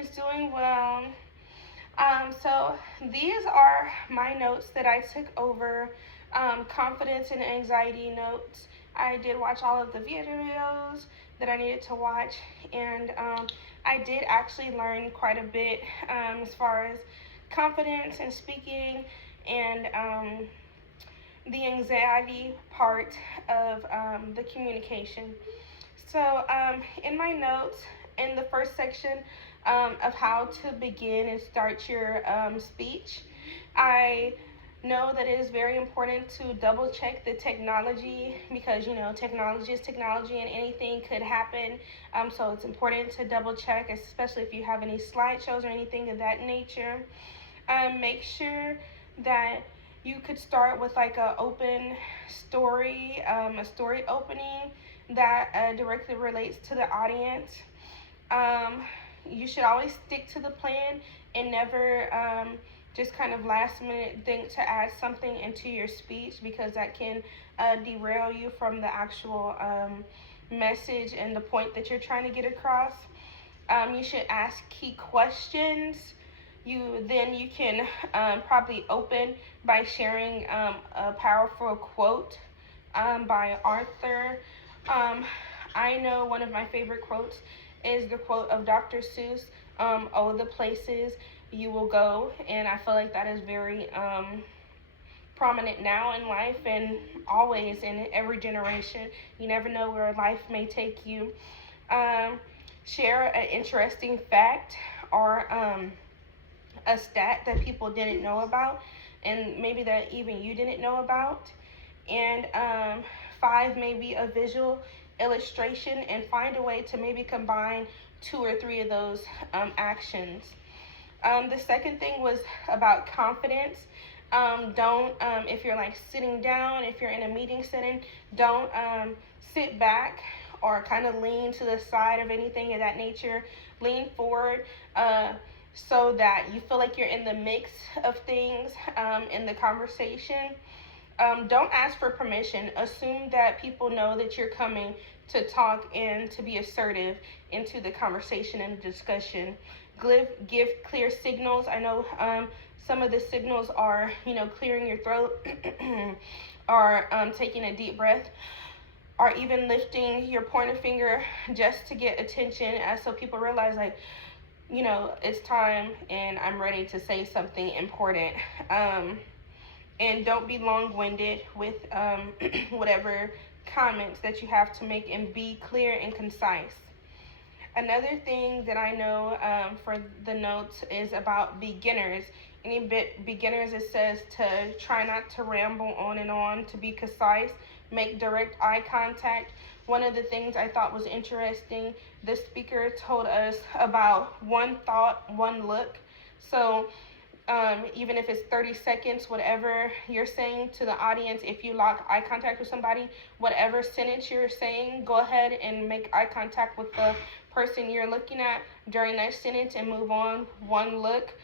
is doing well. So these are my notes that I took over, confidence and anxiety notes. I did watch all of the videos that I needed to watch, and I did actually learn quite a bit as far as confidence and speaking and the anxiety part of the communication. So, in my notes, in the first section of how to begin and start your speech, I know that it is very important to double check the technology because technology is technology and anything could happen. So it's important to double check, especially if you have any slideshows or anything of that nature. Make sure that you could start with like a open story, a story opening that directly relates to the audience. You should always stick to the plan and never just kind of last minute think to add something into your speech because that can derail you from the actual message and the point that you're trying to get across. You should ask key questions. You can probably open by sharing a powerful quote by Arthur. I know one of my favorite quotes is the quote of Dr. Seuss, "Oh, the places you will go," and I feel like that is very prominent now in life and always in every generation. You never know where life may take you. Share an interesting fact or a stat that people didn't know about, and maybe that even you didn't know about. And 5, maybe a visual illustration, and find a way to maybe combine 2 or 3 of those actions. The second thing was about confidence. Don't, if you're like sitting down, if you're in a meeting setting, don't sit back or kind of lean to the side of anything of that nature. Lean forward so that you feel like you're in the mix of things in the conversation. Don't ask for permission. Assume that people know that you're coming to talk and to be assertive into the conversation and the discussion. Give clear signals. I know some of the signals are, clearing your throat or taking a deep breath, or even lifting your pointer finger just to get attention, so people realize, like, it's time and I'm ready to say something important. And don't be long-winded with whatever comments that you have to make, and be clear and concise. Another thing that I know for the notes is about beginners. Beginners, it says to try not to ramble on and on, to be concise, make direct eye contact. One of the things I thought was interesting, the speaker told us about one thought, one look. So even if it's 30 seconds, whatever you're saying to the audience, if you lock eye contact with somebody, whatever sentence you're saying, go ahead and make eye contact with the person you're looking at during that sentence and move on one look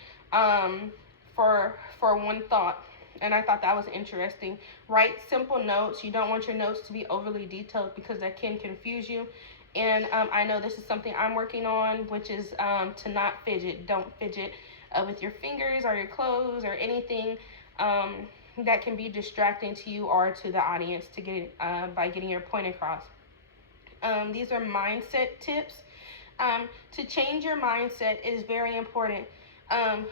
for one thought. And I thought that was interesting. Write simple notes. You don't want your notes to be overly detailed because that can confuse you. And I know this is something I'm working on, which is to not fidget. Don't fidget with your fingers or your clothes or anything that can be distracting to you or to the audience to get by getting your point across. These are mindset tips. To change your mindset is very important.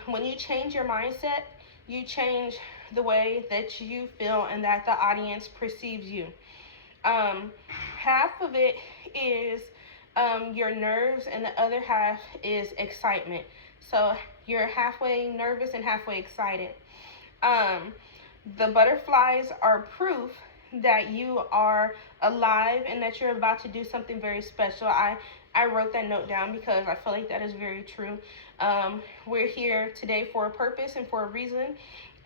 When you change your mindset, you change the way that you feel and that the audience perceives you. Half of it is your nerves, and the other half is excitement. So you're halfway nervous and halfway excited. The butterflies are proof that you are alive and that you're about to do something very special. I wrote that note down because I feel like that is very true. We're here today for a purpose and for a reason,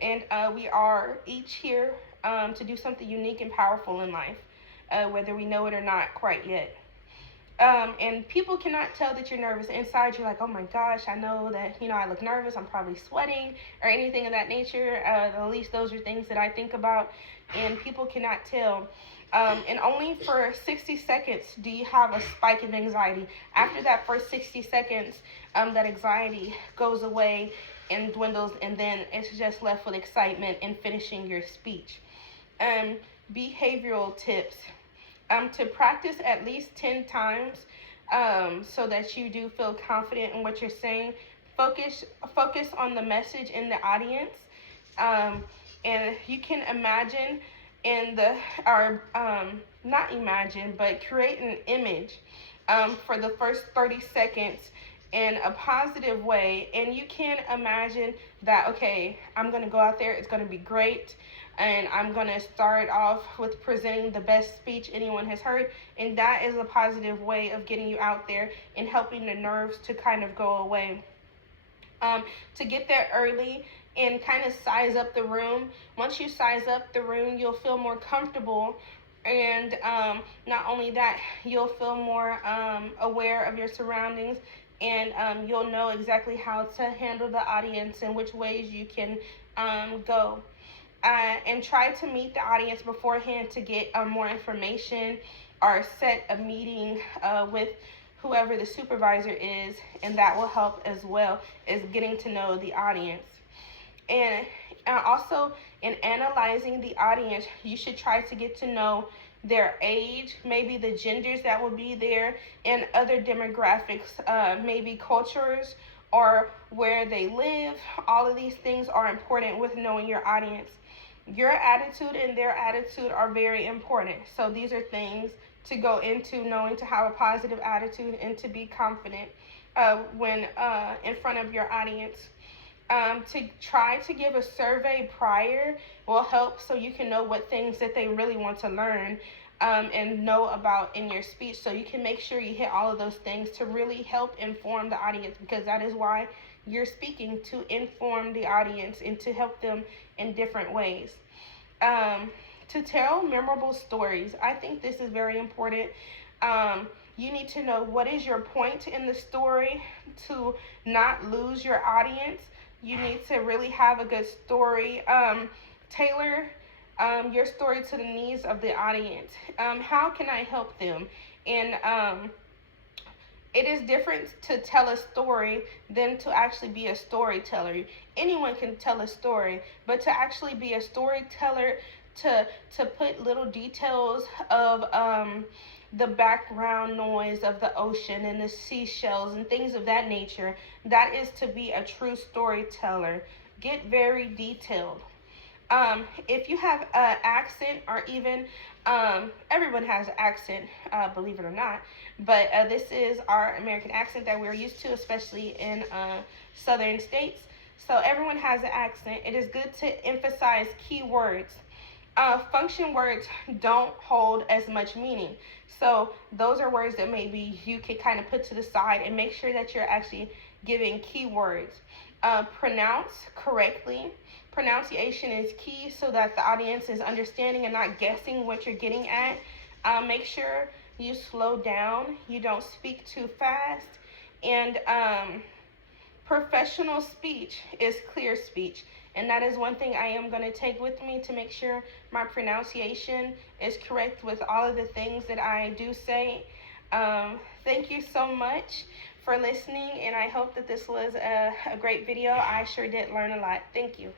and we are each here to do something unique and powerful in life, whether we know it or not quite yet. And people cannot tell that you're nervous. Inside, you're like, oh my gosh, I know that, I look nervous. I'm probably sweating or anything of that nature. At least those are things that I think about. And people cannot tell. And only for 60 seconds do you have a spike of anxiety. After that first 60 seconds, that anxiety goes away and dwindles, and then it's just left with excitement in finishing your speech. Um, Behavioral tips. To practice at least 10 times, so that you do feel confident in what you're saying. Focus on the message in the audience, and you can imagine in the or not imagine, but create an image for the first 30 seconds in a positive way, and you can imagine that, okay, I'm going to go out there, it's going to be great, and I'm going to start off with presenting the best speech anyone has heard, and that is a positive way of getting you out there and helping the nerves to kind of go away. To get there early and kind of size up the room. Once you size up the room, you'll feel more comfortable, and not only that, you'll feel more aware of your surroundings, and you'll know exactly how to handle the audience and which ways you can go. And try to meet the audience beforehand to get more information, or set a meeting with whoever the supervisor is, and that will help as well as getting to know the audience. And also, in analyzing the audience, you should try to get to know their age, maybe the genders that will be there, and other demographics, maybe cultures or where they live. All of these things are important with knowing your audience. Your attitude and their attitude are very important. So these are things to go into knowing to have a positive attitude and to be confident when in front of your audience. To try to give a survey prior will help, so you can know what things that they really want to learn and know about in your speech, so you can make sure you hit all of those things to really help inform the audience, because that is why you're speaking, to inform the audience and to help them in different ways. To tell memorable stories. I think this is very important. You need to know what is your point in the story to not lose your audience. You need to really have a good story. Tailor your story to the needs of the audience. How can I help them? And it is different to tell a story than to actually be a storyteller. Anyone can tell a story, but to actually be a storyteller, to put little details of the background noise of the ocean and the seashells and things of that nature, that is to be a true storyteller. Get very detailed. If you have an accent, or even everyone has an accent, believe it or not, but this is our American accent that we're used to, especially in southern states. So everyone has an accent. It is good to emphasize key words. Function words don't hold as much meaning. So those are words that maybe you can kind of put to the side and make sure that you're actually giving keywords. Pronounce correctly. Pronunciation is key, so that the audience is understanding and not guessing what you're getting at. Make sure you slow down. You don't speak too fast. And professional speech is clear speech. And that is one thing I am going to take with me, to make sure my pronunciation is correct with all of the things that I do say. Thank you so much for listening, and I hope that this was a great video. I sure did learn a lot. Thank you.